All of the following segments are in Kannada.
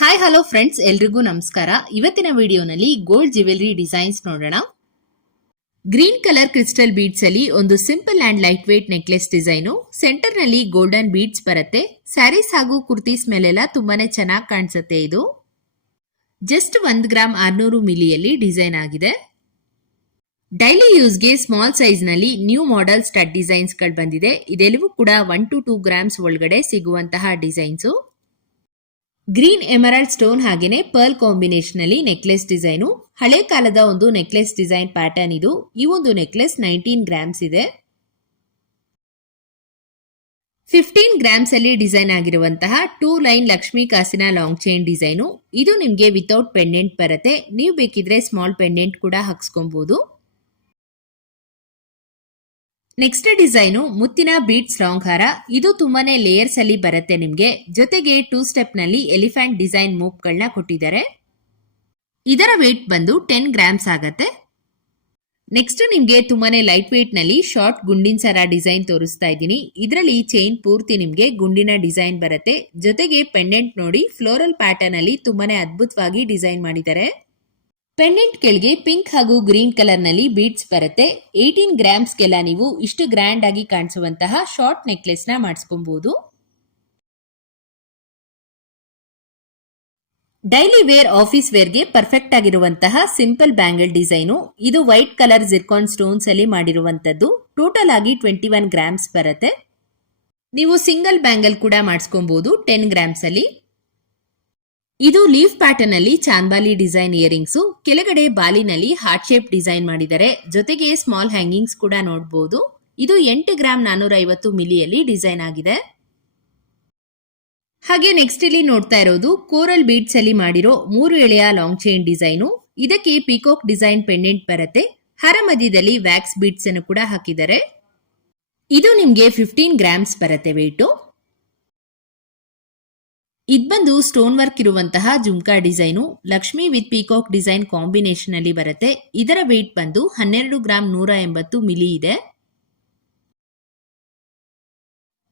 ಹಾಯ್ ಹಲೋ ಫ್ರೆಂಡ್ಸ್ ಎಲ್ರಿಗೂ ನಮಸ್ಕಾರ. ಇವತ್ತಿನ ವಿಡಿಯೋನಲ್ಲಿ ಗೋಲ್ಡ್ ಜ್ಯುವೆಲ್ರಿ ಡಿಸೈನ್ಸ್ ನೋಡೋಣ. ಗ್ರೀನ್ ಕಲರ್ ಕ್ರಿಸ್ಟಲ್ ಬೀಡ್ಸ್ ಅಲ್ಲಿ ಒಂದು simple and light weight necklace design ಸೆಂಟರ್ನಲ್ಲಿ ಗೋಲ್ಡನ್ ಬೀಡ್ಸ್ ಬರುತ್ತೆ. ಸ್ಯಾರೀಸ್ ಹಾಗೂ ಕುರ್ತೀಸ್ ಮೇಲೆಲ್ಲ ತುಂಬಾನೇ ಚೆನ್ನಾಗಿ ಕಾಣಿಸುತ್ತೆ ಇದು. ಜಸ್ಟ್ ಒಂದ್ ಗ್ರಾಮ್ ಆರ್ನೂರು ಮಿಲಿಯಲ್ಲಿ ಡಿಸೈನ್ ಆಗಿದೆ. ಡೈಲಿ ಯೂಸ್ಗೆ ಸ್ಮಾಲ್ ಸೈಜ್ನಲ್ಲಿ ನ್ಯೂ ಮಾಡೆಲ್ ಸ್ಟಡ್ ಡಿಸೈನ್ಸ್ಗಳು ಬಂದಿದೆ. ಇದೆಲ್ಲವೂ ಕೂಡ ಒನ್ ಟು ಟೂ ಗ್ರಾಮ್ಸ್ ಒಳಗಡೆ ಸಿಗುವಂತಹ ಡಿಸೈನ್ಸು ಗ್ರೀನ್ ಎಮರಾಲ್ಡ್ ಸ್ಟೋನ್ ಹಾಗೇನೆ ಪರ್ಲ್ ಕಾಂಬಿನೇಷನ್ ಅಲ್ಲಿ ನೆಕ್ಲೆಸ್ ಡಿಸೈನು. ಹಳೆ ಕಾಲದ ಒಂದು ನೆಕ್ಲೆಸ್ ಡಿಸೈನ್ ಪ್ಯಾಟರ್ನ್ ಇದು. ಈ ಒಂದು ನೆಕ್ಲೆಸ್ ನೈನ್ಟೀನ್ ಗ್ರಾಮ್ಸ್ ಇದೆ. ಫಿಫ್ಟೀನ್ ಗ್ರಾಮ್ಸ್ ಅಲ್ಲಿ ಡಿಸೈನ್ ಆಗಿರುವಂತಹ ಟೂ ಲೈನ್ ಲಕ್ಷ್ಮೀ ಕಾಸಿನ ಲಾಂಗ್ ಚೈನ್ ಡಿಸೈನು. ಇದು ನಿಮಗೆ ವಿತೌಟ್ ಪೆಂಡೆಂಟ್ ಬರುತ್ತೆ. ನೀವು ಬೇಕಿದ್ರೆ ಸ್ಮಾಲ್ ಪೆಂಡೆಂಟ್ ಕೂಡ ಹಾಕ್ಸ್ಕೊಬಹುದು ನೆಕ್ಸ್ಟ್ ಡಿಸೈನು ಮುತ್ತಿನ ಬೀಟ್ಸ್ ಲಾಂಗ್ ಹಾರ ಇದು ತುಂಬಾನೇ ಲೇಯರ್ಸ್ ಅಲ್ಲಿ ಬರುತ್ತೆ ನಿಮಗೆ. ಜೊತೆಗೆ ಟೂ ಸ್ಟೆಪ್ನಲ್ಲಿ ಎಲಿಫೆಂಟ್ ಡಿಸೈನ್ ಮೂಪ್ಗಳನ್ನ ಕೊಟ್ಟಿದ್ದಾರೆ. ಇದರ ವೇಟ್ ಬಂದು ಟೆನ್ ಗ್ರಾಮ್ಸ್ ಆಗತ್ತೆ. ನೆಕ್ಸ್ಟ್ ನಿಮ್ಗೆ ತುಂಬಾನೇ ಲೈಟ್ ವೇಟ್ನಲ್ಲಿ ಶಾರ್ಟ್ ಗುಂಡಿನ ಸರ ಡಿಸೈನ್ ತೋರಿಸ್ತಾ ಇದ್ದೀನಿ. ಇದರಲ್ಲಿ ಚೈನ್ ಪೂರ್ತಿ ನಿಮ್ಗೆ ಗುಂಡಿನ ಡಿಸೈನ್ ಬರುತ್ತೆ. ಜೊತೆಗೆ ಪೆಂಡೆಂಟ್ ನೋಡಿ ಫ್ಲೋರಲ್ ಪ್ಯಾಟರ್ನ್ ಅಲ್ಲಿ ತುಂಬಾನೇ ಅದ್ಭುತವಾಗಿ ಡಿಸೈನ್ ಮಾಡಿದ್ದಾರೆ. ಪೆಂಡೆಂಟ್ ಕೆಳಗೆ ಪಿಂಕ್ ಹಾಗೂ ಗ್ರೀನ್ ಕಲರ್ನಲ್ಲಿ ಬೀಡ್ಸ್ ಬರುತ್ತೆ. ಏಯ್ಟೀನ್ ಗ್ರಾಮ್ಸ್ಗೆಲ್ಲ ನೀವು ಇಷ್ಟು ಗ್ರ್ಯಾಂಡ್ ಆಗಿ ಕಾಣಿಸುವಂತಹ ಶಾರ್ಟ್ ನೆಕ್ಲೆಸ್ನ ಮಾಡಿಸ್ಕೊಬಹುದು ಡೈಲಿ ವೇರ್ ಆಫೀಸ್ ವೇರ್ಗೆ ಪರ್ಫೆಕ್ಟ್ ಆಗಿರುವಂತಹ ಸಿಂಪಲ್ ಬ್ಯಾಂಗಲ್ ಡಿಸೈನು. ಇದು ವೈಟ್ ಕಲರ್ ಜಿರ್ಕಾನ್ ಸ್ಟೋನ್ಸ್ ಅಲ್ಲಿ ಮಾಡಿರುವಂತದ್ದು ಟೋಟಲ್ ಆಗಿ ಟ್ವೆಂಟಿ ಒನ್ ಗ್ರಾಮ್ಸ್ ಬರುತ್ತೆ. ನೀವು ಸಿಂಗಲ್ ಬ್ಯಾಂಗಲ್ ಕೂಡ ಮಾಡಿಸ್ಕೊಬಹುದು ಟೆನ್ ಗ್ರಾಮ್ಸ್ ಅಲ್ಲಿ. ಇದು ಲೀಫ್ ಪ್ಯಾಟರ್ನ್ ಅಲ್ಲಿ ಚಾಂದಾಲಿ ಡಿಸೈನ್ ಇಯರಿಂಗ್ಸ್, ಕೆಳಗಡೆ ಬಾಲಿನಲ್ಲಿ ಹಾರ್ಟ್ ಶೇಪ್ ಡಿಸೈನ್ ಮಾಡಿದ್ದಾರೆ ಜೊತೆಗೆ ಸ್ಮಾಲ್ ಹ್ಯಾಂಗಿಂಗ್ಸ್ ಕೂಡ ನೋಡಬಹುದು ಇದು ಎಂಟು ಗ್ರಾಮ್ ನಾನೂರ ಐವತ್ತು ಮಿಲಿಯಲ್ಲಿ ಡಿಸೈನ್ ಆಗಿದೆ. ಹಾಗೆ ನೆಕ್ಸ್ಟ್ ಇಲ್ಲಿ ನೋಡ್ತಾ ಇರೋದು ಕೋರಲ್ ಬೀಡ್ಸ್ ಅಲ್ಲಿ ಮಾಡಿರೋ ಮೂರು ಎಳೆಯ ಲಾಂಗ್ ಚೈನ್ ಡಿಸೈನು. ಇದಕ್ಕೆ ಪಿಕೋಕ್ ಡಿಸೈನ್ ಪೆಂಡೆಂಟ್ ಬರುತ್ತೆ. ಹರ ಮಧ್ಯದಲ್ಲಿ ವ್ಯಾಕ್ಸ್ ಬೀಡ್ಸ್ ಅನ್ನು ಕೂಡ ಹಾಕಿದ್ದಾರೆ. ಇದು ನಿಮ್ಗೆ ಫಿಫ್ಟೀನ್ ಗ್ರಾಮ್ಸ್ ಬರುತ್ತೆ ವೇಟು ಇದ್ ಬಂದು ಸ್ಟೋನ್ ವರ್ಕ್ ಇರುವಂತಹ jhumka design, Lakshmi with peacock design combination ಅಲ್ಲಿ ಬರುತ್ತೆ. ಇದರ ವೆಯ್ಟ್ ಬಂದು ಹನ್ನೆರಡು ಗ್ರಾಮ್ ನೂರ ಎಂಬತ್ತು ಮಿಲಿ ಇದೆ.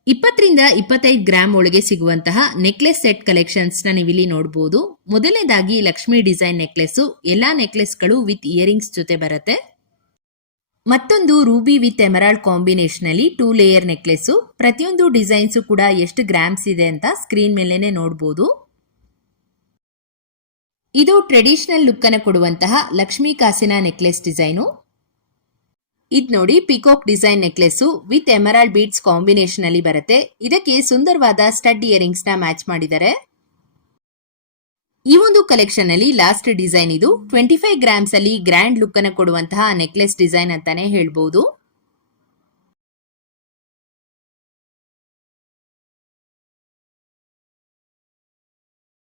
ಇಪ್ಪತ್ತರಿಂದ ಇಪ್ಪತ್ತೈದು ಗ್ರಾಮ್ ಒಳಗೆ ಸಿಗುವಂತಹ ನೆಕ್ಲೆಸ್ ಸೆಟ್ ಕಲೆಕ್ಷನ್ಸ್ನ ನೀವಿಲ್ಲಿ ನೋಡಬಹುದು ಮೊದಲನೇದಾಗಿ ಲಕ್ಷ್ಮಿ ಡಿಸೈನ್ ನೆಕ್ಲೆಸ್ ಎಲ್ಲಾ ನೆಕ್ಲೆಸ್ಗಳು ವಿತ್ ಇಯರಿಂಗ್ಸ್ ಜೊತೆ ಬರುತ್ತೆ. ಮತ್ತೊಂದು ರೂಬಿ ವಿತ್ ಎಮರಾಲ್ಡ್ ಕಾಂಬಿನೇಷನ್ ಅಲ್ಲಿ ಟೂ ಲೇಯರ್ ನೆಕ್ಲೆಸ್ ಪ್ರತಿಯೊಂದು ಡಿಸೈನ್ಸ್ ಕೂಡ ಎಷ್ಟು ಗ್ರಾಮ್ಸ್ ಇದೆ ಅಂತ ಸ್ಕ್ರೀನ್ ಮೇಲೇ ನೋಡಬಹುದು ಇದು ಟ್ರೆಡಿಷನಲ್ ಲುಕ್ ಅನ್ನು ಕೊಡುವಂತಹ ಲಕ್ಷ್ಮೀ ಕಾಸಿನ ನೆಕ್ಲೆಸ್ ಡಿಸೈನು ಇದು ನೋಡಿ peacock design necklace with emerald beads combination ಅಲ್ಲಿ ಬರುತ್ತೆ. ಇದಕ್ಕೆ ಸುಂದರವಾದ ಸ್ಟಡ್ ಇಯರಿಂಗ್ಸ್ನ ಮ್ಯಾಚ್ ಮಾಡಿದ್ದಾರೆ. ಈ ಒಂದು ಕಲೆಕ್ಷನ್ ಅಲ್ಲಿ ಲಾಸ್ಟ್ ಡಿಸೈನ್ ಇದು ಟ್ವೆಂಟಿ ಫೈವ್ ಗ್ರಾಮ್ಸ್ ಅಲ್ಲಿ ಗ್ರ್ಯಾಂಡ್ ಲುಕ್ ಅನ್ನು ಕೊಡುವಂತಹ ನೆಕ್ಲೆಸ್ ಡಿಸೈನ್ ಅಂತಾನೆ ಹೇಳ್ಬಹುದು